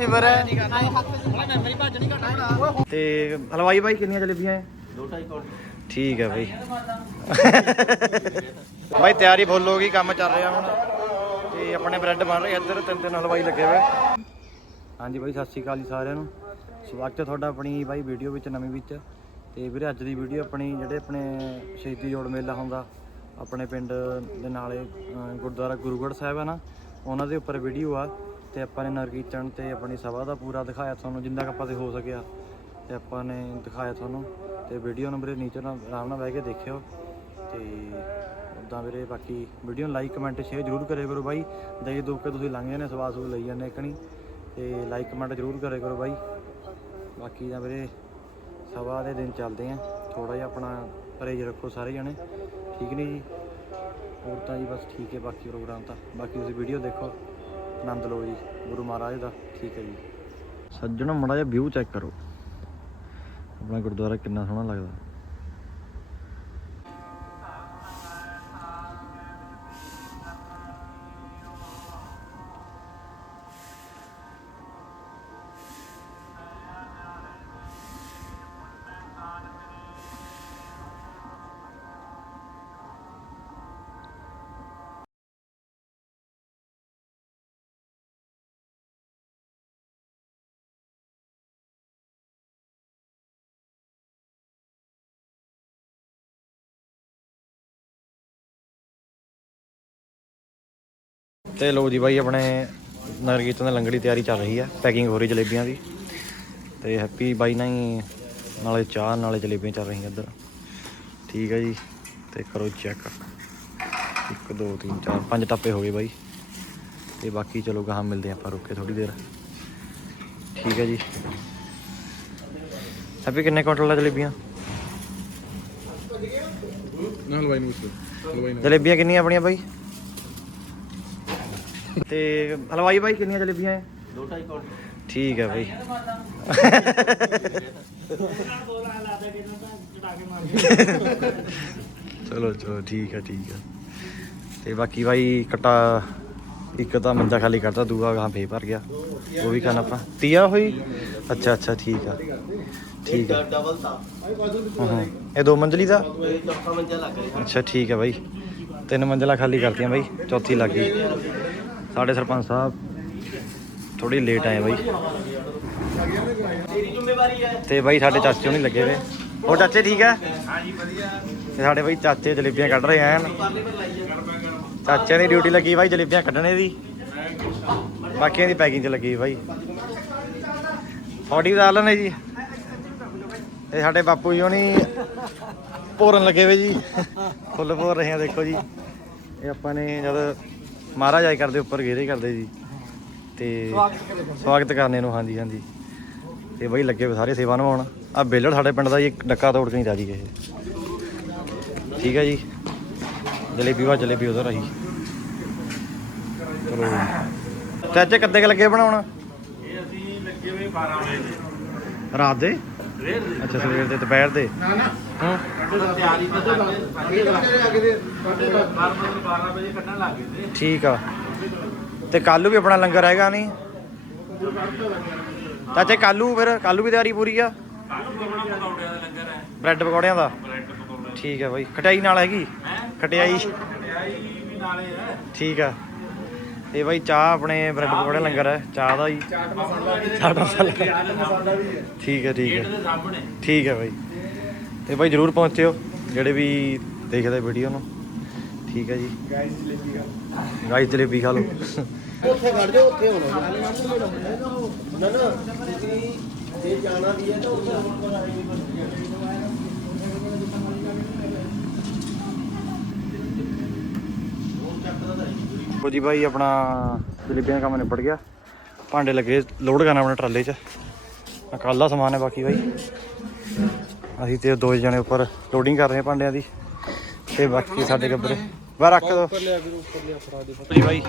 Sewer ਹੈ। ਤੇ ਹਲਵਾਈ ਬਾਈ ਕਿੰਨੀਆਂ ਜਲੇਬੀਆਂ ਹੈ ਦੋ ਢਾਈ ਠੀਕ ਹੈ ਬਾਈ। ਬਾਈ ਤਿਆਰੀ ਫੁੱਲ ਹੋ ਗਈ, ਕੰਮ ਚੱਲ ਰਿਹਾ ਹੁਣ। ਤੇ ਆਪਣੇ ਬ੍ਰੈਡ ਬਣ ਰਹੇ ਇੱਧਰ, ਤਿੰਨ ਤਿੰਨ ਹਲਵਾਈ ਲੱਗੇ ਹੋਏ। ਹਾਂਜੀ ਬਾਈ, ਸਤਿ ਸ਼੍ਰੀ ਅਕਾਲ ਜੀ ਸਾਰਿਆਂ ਨੂੰ। ਸਵਾਗਤ ਹੈ ਤੁਹਾਡਾ ਆਪਣੀ ਬਾਈ ਵੀਡੀਓ ਵਿੱਚ, ਨਵੀਂ ਵਿੱਚ। ਤੇ ਵੀਰੇ, ਅੱਜ ਦੀ ਵੀਡੀਓ ਆਪਣੀ ਜਿਹੜੇ ਆਪਣੇ ਸ਼ਹੀਦੀ ਜੋੜ ਮੇਲਾ ਹੁੰਦਾ, ਆਪਣੇ ਪਿੰਡ ਦੇ ਨਾਲੇ ਗੁਰਦੁਆਰਾ ਗੁਰੂਗੜ੍ਹ ਸਾਹਿਬ ਹੈ ਨਾ, ਉਹਨਾਂ ਦੇ ਉੱਪਰ ਵੀਡੀਓ ਆ। ਤੇ ਆਪਾਂ ਨੇ ਨਗਰ ਕੀਰਤਨ ਤੇ ਆਪਣੀ ਸਭਾ ਦਾ ਪੂਰਾ ਦਿਖਾਇਆ ਤੁਹਾਨੂੰ, ਜਿੰਨਾ ਕੁ ਆਪਾਂ ਤੇ ਹੋ ਸਕਿਆ। ਤੇ ਆਪਾਂ ਨੇ ਦਿਖਾਇਆ ਤੁਹਾਨੂੰ। ਤੇ ਵੀਡੀਓ ਨੰਬਰ ਨੀਚੇ ਨਾਲ ਆਰਾਮ ਨਾਲ ਬਹਿ ਕੇ ਦੇਖਿਓ। ਤੇ ਉਦਾਂ ਵੀਰੇ ਬਾਕੀ ਵੀਡੀਓ ਨੂੰ ਲਾਈਕ ਕਮੈਂਟ ਸ਼ੇਅਰ ਜ਼ਰੂਰ ਕਰਿਆ ਕਰੋ ਬਾਈ। ਦੇਖ ਦੋ ਕੇ ਤੁਸੀਂ ਲੰਘ ਜਾਂਦੇ ਸਵਾਸ ਉਹ ਲਈ ਜਾਂਦੇ ਕਣੀ ਤੇ ਲਾਈਕ ਕਮੈਂਟ ਜ਼ਰੂਰ ਕਰਿਆ ਕਰੋ ਬਾਈ। ਬਾਕੀ ਤਾਂ ਵੀਰੇ ਸਭਾ ਦੇ ਦਿਨ ਚੱਲਦੇ ਆ। ਥੋੜਾ ਜਿਹਾ ਆਪਣਾ ਪਰਹੇਜ ਰੱਖੋ ਸਾਰੇ ਜਣੇ। ਠੀਕ ਨਹੀਂ ਜੀ? ਹੋਰ ਤਾਂ ਜੀ ਬਸ ਠੀਕ ਹੈ ਬਾਕੀ ਪ੍ਰੋਗਰਾਮ ਤਾਂ। ਬਾਕੀ ਤੁਸੀਂ ਵੀਡੀਓ ਦੇਖੋ। ਆਨੰਦ ਲਓ ਜੀ, ਗੁਰੂ ਮਹਾਰਾਜ ਦਾ, ਠੀਕ ਹੈ ਜੀ। ਸੱਜਣੋ, ਮੜਾ ਜਿਹਾ ਵਿਊ ਚੈੱਕ ਕਰੋ। ਆਪਣਾ ਗੁਰਦੁਆਰਾ ਕਿੰਨਾ ਸੋਹਣਾ ਲੱਗਦਾ। ਤੇ ਲੋ ਜੀ ਬਾਈ ਆਪਣੇ ਨਗਰ ਕੀਰਤਨ ਦੇ ਲੰਗਰ ਦੀ ਤਿਆਰੀ ਚੱਲ ਰਹੀ ਆ ਪੈਕਿੰਗ ਹੋ ਰਹੀ ਜਲੇਬੀਆਂ ਦੀ। ਤੇ ਹੈਪੀ ਬਾਈ ਨਾਲ ਹੀ ਨਾਲੇ ਚਾਹ ਨਾਲੇ ਜਲੇਬੀਆਂ ਚੱਲ ਰਹੀਆਂ ਇੱਧਰ। ਠੀਕ ਹੈ ਜੀ ਤੇ ਕਰੋ ਚੈੱਕ 1 2 3 4 5 ਟੱਪੇ ਹੋ ਗਏ ਬਾਈ। ਤੇ ਬਾਕੀ ਚਲੋ ਗਾਹਾਂ ਮਿਲਦੇ ਆਪਾਂ ਰੁਕ ਕੇ ਥੋੜੀ ਦੇਰ। ਠੀਕ ਹੈ ਜੀ। ਹੈਪੀ ਕਿੰਨੇ ਕੁਇੰਟਲ ਆ ਜਲੇਬੀਆਂ? ਨਾ ਹਲਵਾਈ ਨੂੰ ਜਲੇਬੀਆਂ ਕਿੰਨੀਆਂ ਆਪਣੀਆਂ ਬਾਈ? ਤੇ ਹਲਵਾਈ ਬਾਈ ਕਿੰਨੀਆਂ ਜਲੇਬੀਆਂ ਹੈ ਦੋ ਢਾਈ ਠੀਕ ਹੈ ਬਾਈ। ਚਲੋ ਚਲੋ, ਠੀਕ ਹੈ ਠੀਕ ਹੈ ਤੇ ਬਾਕੀ ਬਾਈ ਕਟਾ ਇੱਕ ਤਾਂ ਮੰਜਾ ਖਾਲੀ ਕਰਤਾ, ਦੂਆ ਗਾਂ ਫੇ ਭਰ ਗਿਆ। ਉਹ ਵੀ ਖਾਣਾ ਆਪਾਂ ਤੀਆ ਹੋਈ? ਅੱਛਾ ਅੱਛਾ, ਠੀਕ ਆ। ਠੀਕ ਆ। ਡਬਲ ਤਾਂ ਇਹ ਦੋ ਮੰਜ਼ਲੀ ਦਾ? ਚੌਥਾ ਮੰਜਾ ਲੱਗ ਰਿਹਾ ਅੱਛਾ, ਠੀਕ ਹੈ ਬਾਈ। ਤਿੰਨ ਮੰਜ਼ਲਾ ਖਾਲੀ ਕਰਤੀਆਂ ਬਾਈ। ਚੌਥੀ ਲੱਗ ਗਈ। ਸਾਡੇ ਸਰਪੰਚ ਸਾਹਿਬ ਥੋੜੀ ਲੇਟ ਆਏ ਬਾਈ। ਤੇਰੀ ਜ਼ਿੰਮੇਵਾਰੀ ਹੈ ਤੇ ਬਾਈ ਸਾਡੇ ਚਾਚੇ ਹੁਣੀ ਲੱਗੇ ਵੇ। ਹੋਰ ਚਾਚੇ ਠੀਕ ਹੈ ਹਾਂਜੀ ਵਧੀਆ। ਤੇ ਸਾਡੇ ਬਾਈ ਚਾਚੇ ਜਲੇਬੀਆਂ ਕੱਢ ਰਹੇ ਐਨ। ਚਾਚਿਆਂ ਦੀ ਡਿਊਟੀ ਲੱਗੀ ਬਾਈ ਜਲੇਬੀਆਂ ਕੱਢਣੇ ਦੀ। ਬਾਕੀਆਂ ਦੀ ਪੈਕਿੰਗ 'ਚ ਲੱਗੀ ਬਾਈ। ਹੌਡੀ ਦਾ ਨੇ ਜੀ? ਤੇ ਸਾਡੇ ਬਾਪੂ ਜੀ ਹੁਣੀ ਭੋਰਨ ਲੱਗੇ ਵੇ ਜੀ। ਫੁੱਲ ਭੋਰ ਰਹੇ ਆ ਦੇਖੋ ਜੀ। ਇਹ ਆਪਾਂ ਨੇ ਜਦ ਮਹਾਰਾਜ ਆਏ ਕਰਦੇ ਉੱਪਰ ਘੇਰੇ ਕਰਦੇ ਜੀ। ਤੇ ਸਵਾਗਤ ਕਰਨੇ ਨੂੰ ਹਾਂਜੀ ਹਾਂਜੀ। ਤੇ ਬਈ ਲੱਗੇ ਹੋਏ ਸਾਰੇ ਸੇਵਾ ਨਿਭਾਉਣ। ਆ ਬੇਲੜ ਸਾਡੇ ਪਿੰਡ ਦਾ ਜੀ ਇੱਕ ਡੱਕਾ ਤੋੜ ਕੇ ਨਹੀਂ ਰਾਜੀ ਇਹ ਠੀਕ ਹੈ ਜੀ। ਜਲੇਬੀ ਵਾ ਜਲੇਬੀ ਉਧਰ ਆਹੀ। ਚਲੋ। ਚਾਚੇ ਕੱਦੇ ਕ ਲੱਗੇ ਬਣਾਉਣ? ਇਹ ਅਸੀਂ ਲੱਗੇ ਹੋਏ 12 ਵਜੇ। ਰਾਤ ਦੇ? ਅੱਛਾ ਸਵੇਰ ਦੇ ਦੁਪਹਿਰ ਦੇ? ਨਾ ਨਾ। ਹਾਂ। ਤਿਆਰੀ ਤਾਂ ਸਾਡੇ ਅੱਗੇ ਦੇ 12 ਵਜੇ ਕੱਢਣ ਲੱਗ ਗਏ ਤੇ ਠੀਕ ਆ। ਤੇ ਕੱਲੂ ਵੀ ਆਪਣਾ ਲੰਗਰ ਹੈਗਾ ਨਹੀਂ? ਚਾਚੇ ਕੱਲੂ ਫਿਰ ਕੱਲੂ ਵੀ ਤਿਆਰੀ ਪੂਰੀ ਆ? ਕੱਲ ਨੂੰ ਆਪਣਾ ਪਕੌੜਿਆਂ ਦਾ ਲੰਗਰ ਹੈ। ਬ੍ਰੈਡ ਪਕੌੜਿਆਂ ਦਾ? ਠੀਕ ਹੈ ਬਾਈ। ਖਟਾਈ ਨਾਲ ਹੈਗੀ? ਖਟਿਆਈ? ਖਟਿਆਈ ਵੀ ਨਾਲੇ ਹੈ। ਠੀਕ ਆ। ਤੇ ਬਾਈ ਚਾਹ ਆਪਣੇ ਬ੍ਰੈਡ ਪਕੌੜੇ ਲੰਗਰ ਹੈ ਚਾਹ ਦਾ ਜੀ ਚਾਟ ਮਸਾਲਾ ਵੀ ਚਾਟ ਮਸਾਲਾ। ਚਾਟ ਮਸਾਲਾ ਵੀ ਹੈ। ਠੀਕ ਹੈ ਠੀਕ ਹੈ। ਸਾਹਮਣੇ। ਠੀਕ ਹੈ ਬਾਈ। ਤੇ ਬਾਈ ਜਰੂਰ ਪਹੁੰਚਿਓ ਜਿਹੜੇ ਵੀ ਦੇਖਦੇ ਵੀਡੀਓ ਨੂੰ। ਠੀਕ ਹੈ ਜੀ। ਗਾਈਸ ਜਲੇਬੀ ਦਾ ਗਾਈਸ ਜਲੇਬੀ ਖਾ ਲਓ। ਉੱਥੇ ਖੜ ਜਾਓ ਉੱਥੇ ਹੋਣਾ। ਨਾ ਨਾ। ਤੁਸੀਂ ਜੇ ਜਾਣਾ ਵੀ ਹੈ ਤਾਂ ਉੱਥੇ ਹੋਣ ਵਾਲਾ ਉਹ ਜੀ ਬਾਈ, ਆਪਣਾ ਜਲੇਬੀਆਂ ਦਾ ਕੰਮ ਨਿਬੜ ਗਿਆ। ਭਾਂਡੇ ਲੱਗੇ, ਲੋਡ ਕਰਨਾ ਆਪਣੇ ਟਰਾਲੇ 'ਚ। ਕੱਲ੍ਹ ਸਮਾਨ ਹੈ ਬਾਕੀ ਬਾਈ। ਅਸੀਂ ਤੇ ਦੋ ਜਣੇ ਉੱਪਰ ਲੋਡਿੰਗ ਕਰ ਰਹੇ ਹਾਂ ਭਾਂਡਿਆਂ ਦੀ। ਤੇ ਬਾਕੀ ਸਾਡੇ ਗੱਬਰੇ। ਬਾਹਰ ਰੱਖ ਦੋ। ਉੱਪਰ ਲਿਆ ਵੀਰ ਉੱਪਰ ਲਿਆ ਫਰਾ ਦੇ ਜੀ ਬਾਈ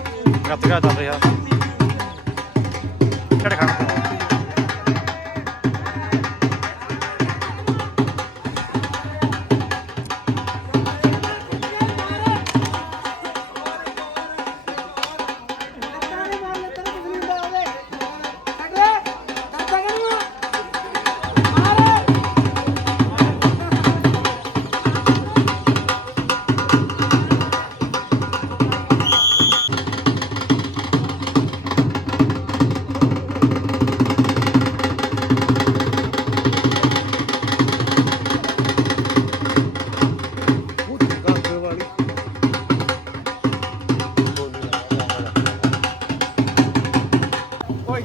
ਗੱਤਕਾ ਚੱਲ ਰਿਹਾ। ਛੜ ਖੜ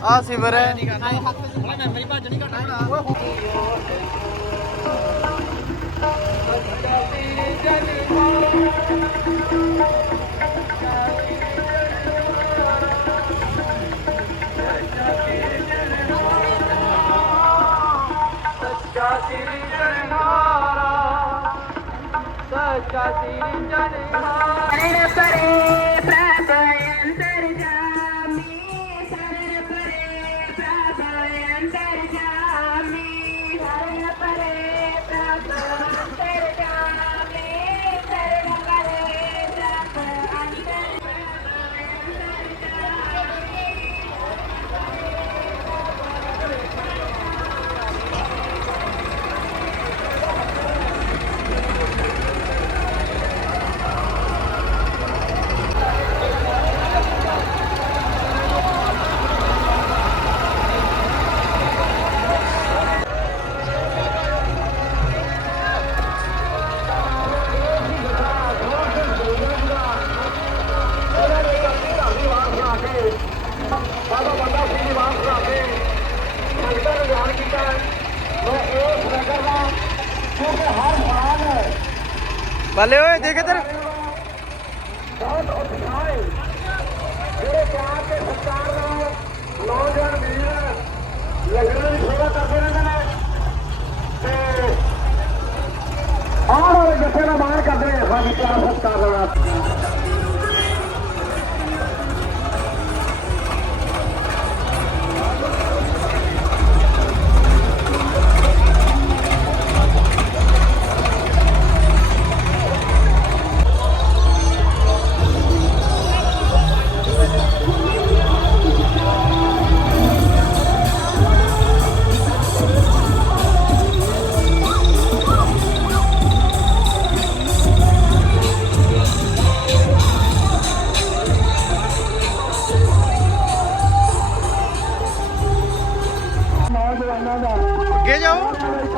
ਆ ਸਿਵਰ ਹੈ। ਮੈਮਰੀ ਭੱਜ ਨਹੀਂ ਘਟਣਾ ਸੱਚਾ ਸ੍ਰੀ ਜਨਹਾਰਾ ਸੱਚਾ ਸ੍ਰੀ ਜਨਹਾਰਾ अंतर्जामी शरण परे प्रभ अंतर्जामी शरण ਨੇ ਸਾਡੀ ਪਿਆਰ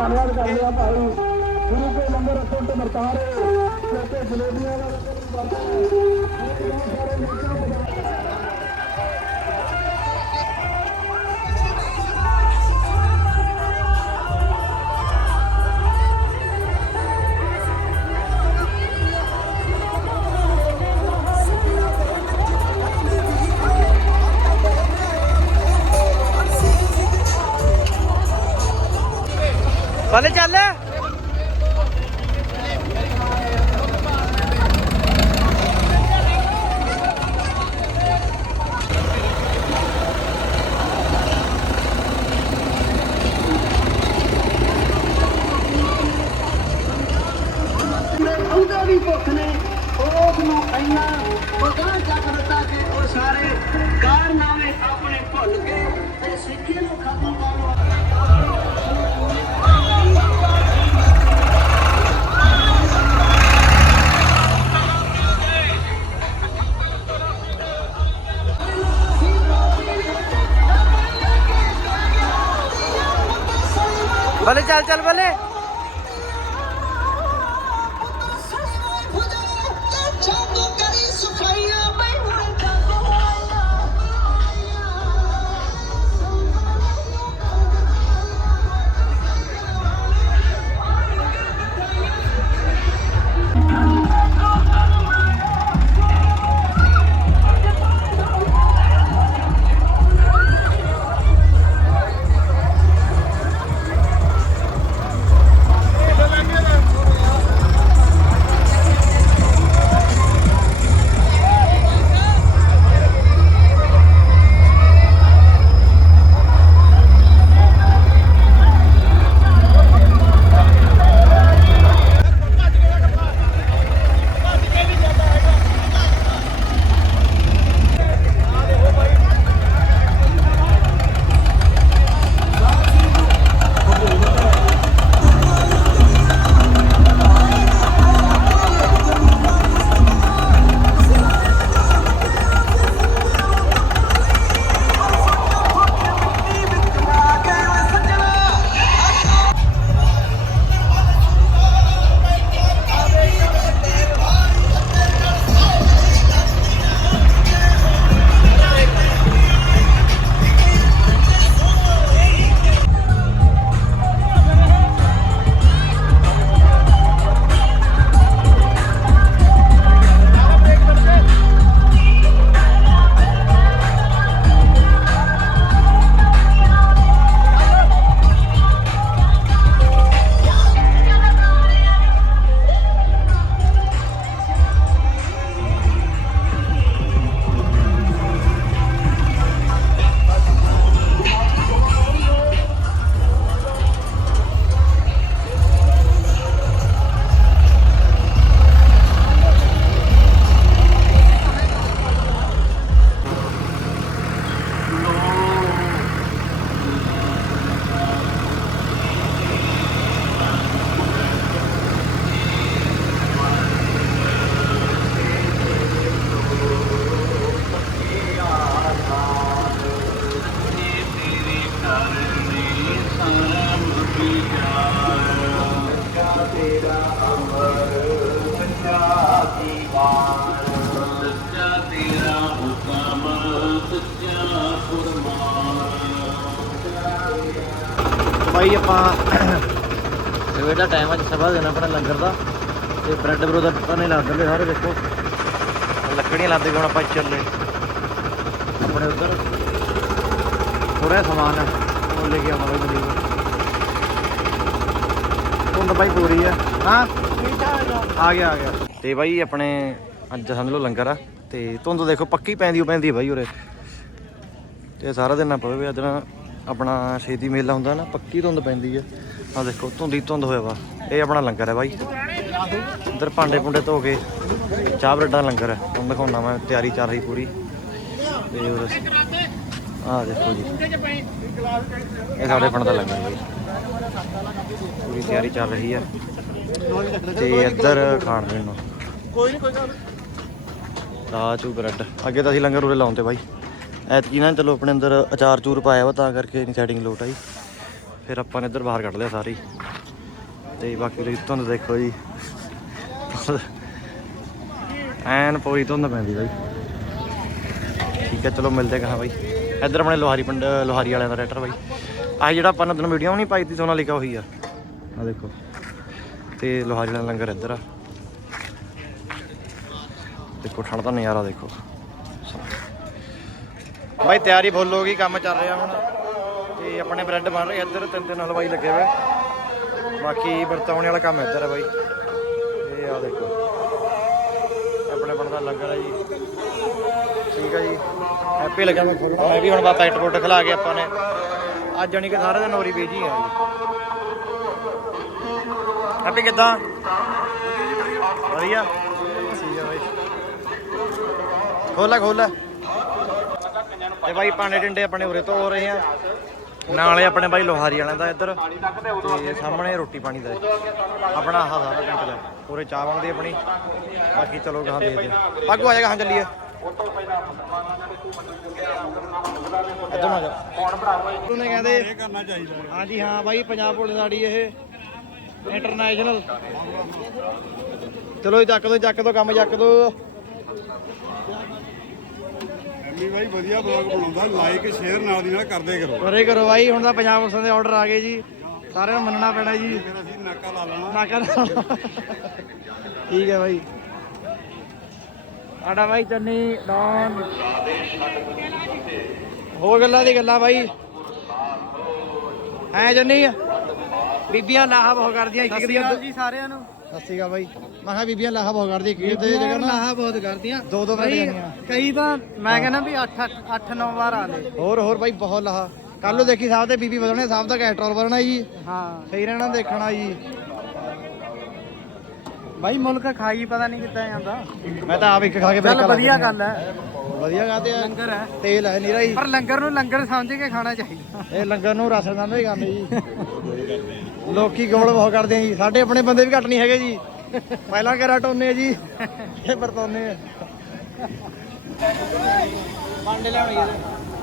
ਧੰਨਵਾਦ ਕਰਦੇ ਆ ਭਾਈ ਗੁਰੂ ਕੇ ਲੰਗਰ ਅਟੁੱਟ ਵਰਤਾਰੇ ਤੇ ਜਲੇਬੀਆਂ ਦਾ ਬੱਲੇ ਚੱਲ। ਚੱਲ ਚੱਲ ਬੱਲੇ। ਬਾਈ ਆਪਾਂ ਸਵੇਰ ਦਾ ਟਾਈਮ ਅੱਜ ਸਵਾ ਦੇਣਾ ਆਪਣਾ ਲੰਗਰ ਦਾ। ਤੇ ਬ੍ਰੈਡ ਬਰੋ ਦਾ ਨੇ ਲਾ ਦਿੰਦੇ ਸਾਰੇ ਦੇਖੋ। ਲੱਕੜੀਆਂ ਲਾਉਂਦੇ ਹੁਣ ਆਪਾਂ ਚੱਲੇ। ਆਪਣੇ ਉੱਧਰ। ਥੋੜਾ ਸਮਾਨ ਹੈ ਉਹ ਲੈ ਕੇ ਆਵਾਂਗੇ ਬਲੀ ਧੁੰਦ ਬਾਈ ਪੂਰੀ ਆ। ਹਾਂ? ਆ ਗਿਆ ਆ ਗਿਆ। ਤੇ ਬਾਈ ਆਪਣੇ ਅੱਜ ਸਮਝ ਲਓ ਲੰਗਰ ਆ। ਤੇ ਧੁੰਦ ਦੇਖੋ ਪੱਕੀ ਪੈਂਦੀ ਓ ਪੈਂਦੀ ਆ ਬਾਈ ਉਰੇ। ਤੇ ਸਾਰਾ ਦਿਨ ਨਾ ਪਵੇ ਅੱਜ ਨਾ ਆਪਣਾ ਛੇਤੀ ਮੇਲਾ ਹੁੰਦਾ ਨਾ ਪੱਕੀ ਧੁੰਦ ਪੈਂਦੀ ਆ। ਆ ਦੇਖੋ ਧੁੰਦੀ ਧੁੰਦ ਹੋਇਆ ਵਾ। ਇਹ ਆਪਣਾ ਲੰਗਰ ਹੈ ਬਾਈ। ਇੱਧਰ ਭਾਂਡੇ ਪੁੰਡੇ ਧੋ ਕੇ ਚਾਹ ਬਰੱਡਾਂ ਲੰਗਰ ਹੈ। ਤੁਹਾਨੂੰ ਦਿਖਾਉਣਾ ਮੈਂ ਤਿਆਰੀ ਚੱਲ ਰਹੀ ਪੂਰੀ। ਤੇ ਉਰੇ ਆ ਦੇਖੋ ਜੀ। ਇਹ ਸਾਡੇ ਪਿੰਡ ਦਾ ਲੰਗਰ ਬਾਈ। ਪੂਰੀ ਤਿਆਰੀ ਚੱਲ ਰਹੀ ਆ। ਤੇ ਇੱਧਰ ਖਾਣ ਪੀਣ ਨੂੰ। ਕੋਈ ਨਹੀਂ ਕੋਈ ਗੱਲ ਚਾਹ ਚੂ ਬ੍ਰੈਡ। ਅੱਗੇ ਤਾਂ ਅਸੀਂ ਲੰਗਰ ਉਰੇ ਲਾਉਂਦੇ ਬਾਈ। ਐਤਕੀ ਨਾ ਚਲੋ ਆਪਣੇ ਅੰਦਰ ਅਚਾਰ ਚੂਰ ਪਾਇਆ ਵਾ ਤਾਂ ਕਰਕੇ ਨਹੀਂ ਸੈਟਿੰਗ ਲੋਟ ਆਈ। ਫਿਰ ਆਪਾਂ ਨੇ ਇੱਧਰ ਬਾਹਰ ਕੱਢ ਲਿਆ ਸਾਰੀ। ਤੇ ਬਾਕੀ ਲਈ ਧੁੰਦ ਦੇਖੋ ਜੀ। ਐਨ ਪੂਰੀ ਧੁੰਦ ਪੈਂਦੀ ਬਾਈ। ਠੀਕ ਹੈ, ਚਲੋ ਮਿਲਦੇ ਕਹਾਂ ਬਾਈ। ਇੱਧਰ ਆਪਣੇ ਲੋਹਾਰੀ ਪਿੰਡ, ਲੋਹਾਰੀ ਵਾਲਿਆਂ ਦਾ ਰੈਟਰ ਬਾਈ। ਆਹ ਜਿਹੜਾ ਆਪਾਂ ਨੇ ਦਿਨ ਵੀਡੀਓ ਨਹੀਂ ਪਾਈ ਤੀ, ਸੋਨਾ ਲਿਖਿਆ ਹੋਈ ਆ। ਆ ਦੇਖੋ। ਤੇ ਲੋਹਾਰੀ ਵਾਲਾ ਲੰਗਰ ਇੱਧਰ ਆ। ਦੇਖੋ, ਠੰਡ ਦਾ ਨਜ਼ਾਰਾ ਦੇਖੋ। ਬਾਈ, ਤਿਆਰੀ ਫੁੱਲ ਹੋ ਗਈ, ਕੰਮ ਚੱਲ ਰਿਹਾ ਹੁਣ। ਤੇ ਆਪਣੇ ਬ੍ਰੈਡ ਬਣ ਰਹੇ ਇੱਧਰ, ਤਿੰਨ ਤਿੰਨ ਹਲਵਾਈ ਲੱਗੇ ਹੋਏ। ਬਾਕੀ ਵਰਤਾਉਣੇ ਵਾਲਾ ਕੰਮ ਇੱਧਰ ਹੈ ਬਾਈ। ਇਹ ਆ ਦੇਖੋ। ਆਪਣੇ ਬਣਦਾ ਲੰਗਰ ਹੈ ਜੀ। ਠੀਕ ਹੈ ਜੀ। ਹੈਪੀ ਲੱਗਿਆ ਮੈਂ ਤੁਹਾਨੂੰ ਮੈਂ ਵੀ ਹੁਣ ਬਾ ਪੈਕਟ ਪੁੱਟ ਖਿਲਾ ਕੇ ਆਪਾਂ ਨੇ। ਅੱਜ ਜਾਣੀ ਕਿ ਸਾਰੇ ਦਿਨ ਨੋਰੀ ਬੀਜੀ ਆ ਜੀ। ਹੈਪੀ ਕਿੱਦਾਂ? ਵਧੀਆ। ਠੀਕ ਹੈ ਬਾਈ। ਖੋਲਾ ਖੋਲਾ ਤੇ ਬਾਈ ਪਾਣੇ ਡੰਡੇ ਆਪਣੇ ਉਰੇ ਤੋਂ ਹੋ ਰਹੇ ਆ। ਨਾਲੇ ਆਪਣੇ ਬਾਈ ਲੋਹਾਰੀ ਵਾਲਿਆਂ ਦਾ ਇੱਧਰ। ਤੇ ਸਾਹਮਣੇ ਰੋਟੀ ਪਾਣੀ ਦਾ। ਆਪਣਾ ਆਹ ਸਾਰਾ ਟੈਂਟ ਦਾ। ਉਰੇ ਚਾਹ ਬਣਦੀ ਆਪਣੀ। ਬਾਕੀ ਚਲੋ ਗਾਂ ਦੇਖਦੇ ਹਾਂ ਪਾਗੂ ਆ ਜਾਏਗਾ ਹਾਂ ਚੱਲੀਏ। ਇੱਧਰ ਨੂੰ ਆ ਜਾ। ਉਹਨੇ ਕਹਿੰਦੇ, ਹਾਂਜੀ, ਹਾਂ ਬਾਈ, ਪੰਜਾਬ ਪੁਲਿਸ ਸਾਡੀ ਇਹ ਇੰਟਰਨੈਸ਼ਨਲ ਚਲੋ ਚੱਕ ਦੋ ਚੱਕ ਦੋ, ਕੰਮ ਚੱਕ ਦੋ। ਐਮੀ ਬਾਈ ਵਧੀਆ ਬਲੌਗ ਬਣਾਉਂਦਾ। ਲਾਈਕ ਸ਼ੇਅਰ ਨਾਲ ਦੀ ਨਾਲ ਕਰਦੇ ਕਰੋ। ਕਰੇ ਕਰੋ ਬਾਈ ਹੁਣ ਤਾਂ ਪੰਜਾਬ ਪੁਲਿਸ ਦੇ ਆਰਡਰ ਆ ਗਏ ਜੀ। ਸਾਰਿਆਂ ਨੂੰ ਮੰਨਣਾ ਪੈਣਾ ਜੀ। ਫਿਰ ਅਸੀਂ ਨਾਕਾ ਲਾ ਲੈਣਾ। ਨਾ ਕਰ ਠੀਕ ਹੈ ਬਾਈ। ਆਡਾ ਬਾਈ ਚੰਨੀ ਡੌਨ। ਹੋਰ ਗੱਲਾਂ ਦੀ ਗੱਲਾਂ ਬਾਈ। ਹੈ ਚੰਨੀ? ਬੀਬੀਆਂ ਲਾਹਾ ਬਹੁਤ ਕਰਦੀਆਂ ਇੱਕ ਇੱਕ ਦੀਆਂ ਜੀ ਸਾਰਿਆਂ ਨੂੰ। ਸਤਿ ਸ਼੍ਰੀ ਅਕਾਲ ਬਾਈ। ਮੈਂ ਕਿਹਾ ਬੀਬੀਆਂ ਲਾਹਾ ਬਹੁਤ ਕਰਦੀਆਂ ਇੱਕ ਇੱਕ ਤੇ ਜਗ੍ਹਾ ਨਾ? ਲਾਹਾ ਬਹੁਤ ਕਰਦੀਆਂ। ਦੋ ਦੋ ਕਈ ਜਾਂਦੀਆਂ ਕਈ ਤਾਂ ਮੈਂ ਕਹਿੰਦਾ ਵੀ 8 8 9 ਵਾਰ ਆ ਲੈ ਹੋਰ ਹੋਰ ਬਾਈ ਬਹੁਤ ਲਾਹਾ। ਕੱਲ ਨੂੰ ਦੇਖੀ ਸਾਹਿਬ ਤੇ ਬੀਬੀ ਵਧਣੇ ਸਾਹਿਬ ਦਾ ਕੈਸਟਰੋਲ ਵਧਣਾ ਜੀ। ਹਾਂ। ਸਹੀ ਰਹਿਣਾ ਦੇਖਣਾ ਜੀ। ਬਾਈ ਮੁਲਕ ਖਾਈ ਪਤਾ ਨਹੀਂ ਕਿੱਦਾਂ ਜਾਂਦਾ। ਮੈਂ ਤਾਂ ਆਪ ਇੱਕ ਖਾ ਕੇ ਚੱਲ ਬ੍ਰੇਕਾਂ ਵਧੀਆ ਗੱਲ ਹੈ। ਵਧੀਆ ਖਾਤੇ ਆ। ਲੰਗਰ ਹੈ। ਤੇਲ ਹੈ ਨੀਰਾ ਜੀ। ਪਰ ਲੰਗਰ ਨੂੰ ਲੰਗਰ ਸਮਝ ਕੇ ਖਾਣਾ ਚਾਹੀਦਾ। ਇਹ ਲੰਗਰ ਨੂੰ ਰਸਨ ਦਾ ਹੀ ਕਰਦੇ ਜੀ। ਲੋਕੀ ਗੋਲ ਬਹੁਤ ਕਰਦੇ ਆ ਜੀ। ਸਾਡੇ ਆਪਣੇ ਬੰਦੇ ਵੀ ਘੱਟ ਨਹੀਂ ਹੈਗੇ ਜੀ। ਪਹਿਲਾਂ ਕਰਾ ਟੋਨੇ ਜੀ। ਇਹ ਵਰਤੋਨੇ ਆ। ਪਾਂਡੇ ਲੈਣ ਗਏ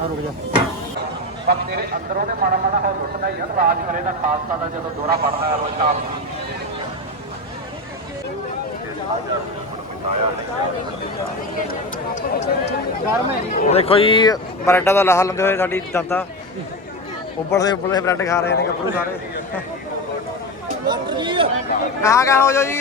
ਆ ਰੁਕ ਜਾ। ਬਾਕੀ ਤੇਰੇ ਅੰਦਰੋਂ ਤੇ ਮਾੜਾ ਮਾੜਾ ਹੋ ਉੱਠਦਾ ਹੀ ਆ। ਰਾਜ ਕਰੇ ਦਾ ਖਾਸ ਕਰਦਾ ਜਦੋਂ ਦੋਰਾ ਪੜਦਾ ਹੈ ਰੋਜ਼ ਆਪ ਦੇਖੋ ਜੀ, ਬਰੈਡਾਂ ਦਾ ਲਾਹਾ ਲੰਦੇ ਹੋਏ ਸਾਡੀ ਜਨਤਾ ਉੱਪਰ ਦੇ ਉੱਪਰ ਬ੍ਰੈਡ ਖਾ ਰਹੇ ਨੇ, ਗੱਭਰੂ ਸਾਰੇ। ਕਹਾਂ ਕਹਾਂ ਹੋ ਜਾਓ ਜੀ?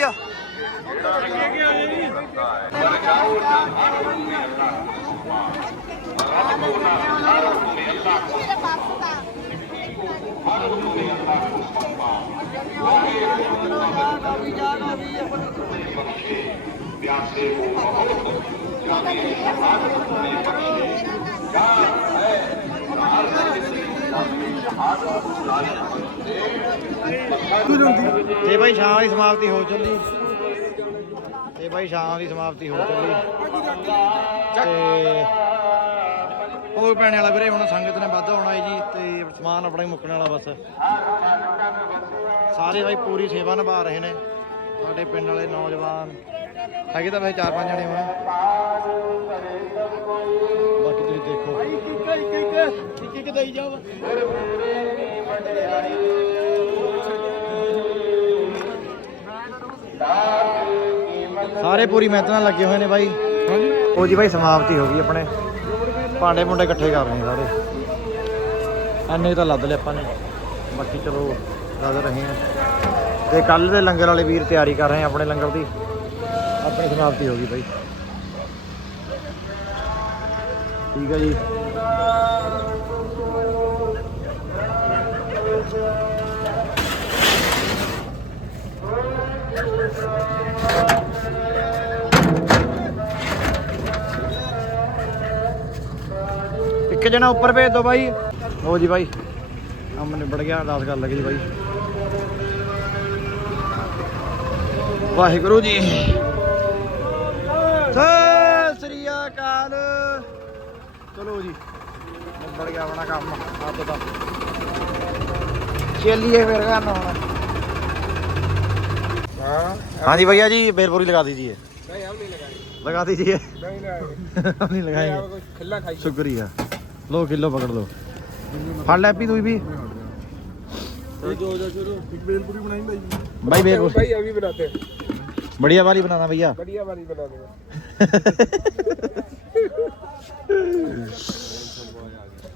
ਤੇ ਭਾਈ ਸ਼ਾਮ ਦੀ ਸਮਾਪਤੀ ਹੋ ਚੱਲੀ ਤੇ ਭਾਈ ਸ਼ਾਮ ਦੀ ਸਮਾਪਤੀ ਹੋ ਚੱਲੀ ਤੇ ਹੋਰ ਪੈਣੇ ਵਾਲਾ ਵੀਰੇ, ਹੁਣ ਸੰਗਤ ਨੇ ਵੱਧ ਆਉਣਾ ਹੈ ਜੀ, ਤੇ ਸਮਾਨ ਆਪਣਾ ਹੀ ਮੁੱਕਣ ਵਾਲਾ ਬਸ। ਸਾਰੇ ਭਾਈ ਪੂਰੀ ਸੇਵਾ ਨਿਭਾ ਰਹੇ ਨੇ। ਸਾਡੇ ਪਿੰਡ ਵਾਲੇ ਨੌਜਵਾਨ ਹੈਗੇ ਤਾਂ ਵੈਸੇ ਚਾਰ ਪੰਜ ਜਣੇ ਹੋਣੇ। ਬਾਕੀ ਤੁਸੀਂ ਦੇਖੋ। ਇੱਕ ਇੱਕ ਇੱਕ ਇੱਕ ਇੱਕ ਦਈ ਜਾਵਾ ਸਾਰੇ ਪੂਰੀ ਮਿਹਨਤ ਨਾਲ ਲੱਗੇ ਹੋਏ ਨੇ ਬਾਈ। ਉਹ ਜੀ ਬਾਈ ਸਮਾਪਤੀ ਹੋ ਗਈ ਆਪਣੇ। ਭਾਂਡੇ ਮੁੰਡੇ ਇਕੱਠੇ ਕਰ ਰਹੇ ਸਾਰੇ। ਐਨੇ ਤਾਂ ਲੱਦ ਲਿਆ ਆਪਾਂ ਨੇ। ਬਾਕੀ ਚਲੋ ਲੱਦ ਰਹੇ ਆ। ਤੇ ਕੱਲ ਦੇ ਲੰਗਰ ਵਾਲੇ ਵੀਰ ਤਿਆਰੀ ਕਰ ਰਹੇ ਆ ਆਪਣੇ ਲੰਗਰ ਦੀ। ਆਪਣੀ ਸਮਾਪਤੀ ਹੋ ਗਈ ਬਾਈ। ਠੀਕ ਹੈ ਜੀ। ਇੱਕ ਜਣਾ ਉੱਪਰ ਭੇਜ ਦੋ ਬਾਈ। ਹੋ ਜੀ ਬਾਈ, ਕੰਮ ਨਿਬੜ ਗਿਆ, ਅਰਦਾਸ ਕਰ ਲੱਗੇ ਜੀ ਬਾਈ। ਵਾਹਿਗੁਰੂ ਜੀ। ਅਕਾਲ ਚਲੋ ਜੀ ਨਿਬੜ ਗਿਆ ਆਪਣਾ ਕੰਮ ਅੱਜ ਦਾ ਚੱਲੀਏ ਫਿਰ ਘਰ ਨੂੰ ਹੁਣ हाँ जी भैया जी बेरपुरी लगा दीजिए नहीं हम नहीं लगाएंगे लगा दीजिए नहीं हम नहीं लगाएंगे खिल्ला खाइए शुक्रिया लो किलो पकड़ लो फल लैपी तू भी ਜੋ ਜੋ ਸ਼ੁਰੂ ਇੱਕ ਬੇਲਪੂਰੀ ਬਣਾਈ ਬਾਈ भाई बेरपुर भाई अभी बनाते हैं बढ़िया वाली बनाना भैया बढ़िया वाली बना देंगे Peace.